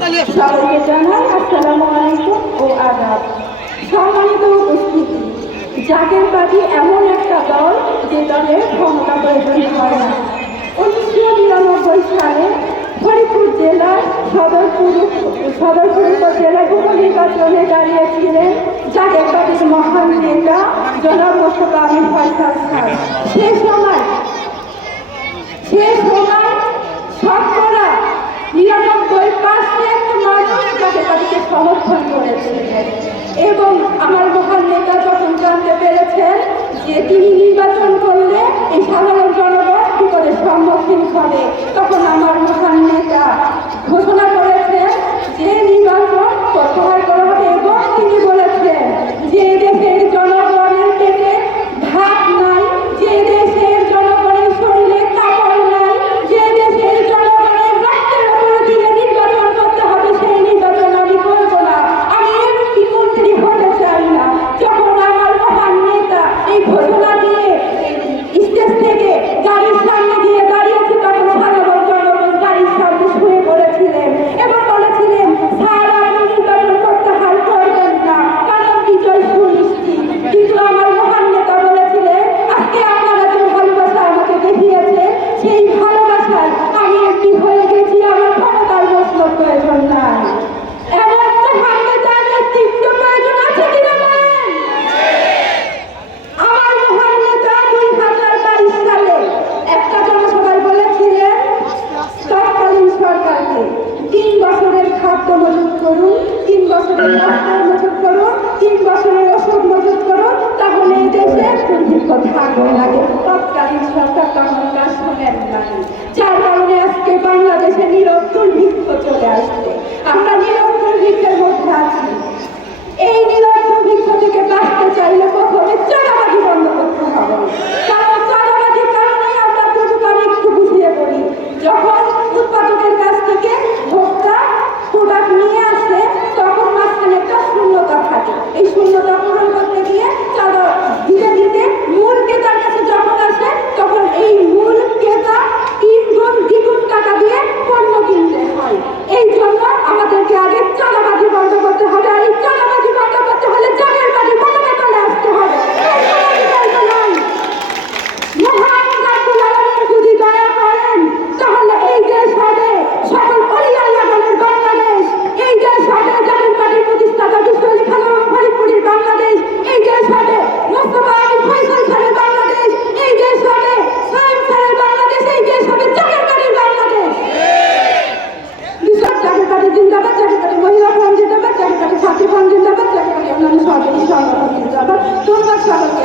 সবাইকে জানাই আসসালামু আলাইকুম ও আদাব। সম্মানিত উপস্থিতি, জাগের পার্টি এমন একটা দল যে দলের ক্ষমতা প্রয়োজন হয় না। 1999 সালে ফরিদপুর জেলার সদর জেলার উপনির্বাচনে দাঁড়িয়েছিলেন জাগের পার্টির মহান নেতা জনাব মোস্তফা আমিন ফয়সাল স্যার। সে সময় শতকরা 99% মানুষ জাগের পার্টিকে সমর্থন করেছিলেন এবং আমার মহান নেতা যখন জানতে পেরেছেন যে তিনি নির্বাচন করলে এই সাধারণ জনগণ বিপদের সম্মুখীন হবে, তখন আমার মহান নেতা ঘোষণা করেছেন যে নির্বাচন প্রত্যাহার করা হবে এবং তিনি বলেছেন যে দেশের জনগণের পেটে ভাত নাই, যে দেশের জনগণের শরীরে কাপড় নাই, যে দেশের জনগণের রক্তের উপর দিয়ে নির্বাচন করতে হবে সেই নির্বাচন আমি করব না, আমি এমপি মন্ত্রী হতে চাই না। যখন আমার মহান নেতা এই ঘোষণা দিয়ে স্টেজ থেকে গাড়ির সামনে গিয়ে দাঁড়িয়েছে, তখন সাধারণ জনগণ গাড়ির সামনে শুয়ে পড়েছিলেন এবং বলেছিলেন স্যার আপনি নির্বাচন প্রত্যাহার করবেন না, কারণ বিজয় সুনিশ্চিত। কিন্তু আমার মহান নেতা বলেছিলেন আজকে আপনারা যে ভালোবাসা আমাকে দেখিয়েছে সেই ভালোবাসায় আমি এমপি হয়ে গেছি, আমার ক্ষমতার মতলব প্রয়োজন নাই। এমন মহান নেতার নেতৃত্ব প্রয়োজন আছে কিনা বলেন? আমার মহান নেতা 2022 সালে একটা জনসভায় বলেছিলেন তৎকালীন সরকারকে 3 বছরের খাদ্য মজুত করুন, 3 বছরের বস্ত্র মজুত করুন, 3 বছরের ওষুধ মজুত করুন, তাহলে এই দেশে দুর্ভিক্ষ থাকবে না। তৎকালীন সরকার তখন তা শোনেন নাই, যার কারণে আজকে বাংলাদেশে নীরব দুর্ভিক্ষ চলে আসছে। আমরা নীরব দুর্ভিক্ষের মধ্যে আছি। এই নীরব দুর্ভিক্ষ থেকে বাঁচতে চাইলে প্রথমে চাঁদাবাজি বন্ধ করতে হবে, কারণ চাঁদাবাজির কারণে আমরা দুটো আমি একটু বুঝিয়ে বলি। যখন উৎপাদকের কাছ থেকে ভোক্তা প্রোডাক্ট নিয়ে আসে তখন মাঝখানে একটা শূন্যতা থাকে, এই শূন্যতা পূরণ করতে গিয়ে চাঁদা দিতে দিতে মূল ক্রেতার কাছে যখন আসে তখন এই মূল ক্রেতা 3 গুণ দ্বিগুণ টাকা দিয়ে পণ্য কিনতে হয়। এই জন্য আমাদেরকে আগে চাঁদাবাজি বন্ধ করতে হবে, আর এই চাঁদাবাজি বন্ধ করতে হলে জাগের বাড়ি পতাকা তলে আসতে হবে। মহান রাব্বুল আলামিন যদি দয়া করেন তাহলে এই দেশ হবে সকল অলি আল্লাহগণের বাংলাদেশ, এই দেশ হবে জাগের বাড়ির প্রতিষ্ঠাতা বিশ্বলি খালাম ফরিদপুরের বাংলাদেশ, এই দেশ হবে মোস্তফা আমিন ফয়সাল স্যারের বাংলাদেশ, এই দেশ হবে সাইম স্যারের বাংলাদেশ, এই দেশ হবে জাগের বাড়ির বাংলাদেশ। জাগের বাড়ি জিন্দাবাদ, জাগের বাড়ি মহিলা ফ্রন্ট জিন্দাবাদ, জাগের বাড়ি ছাত্রী ফ্রন্ট জিন্দাবাদ, জাগের বাড়ি অন্যান্য সরকারি সংগঠন জিন্দাবাদ। ধন্যবাদ সকলকে।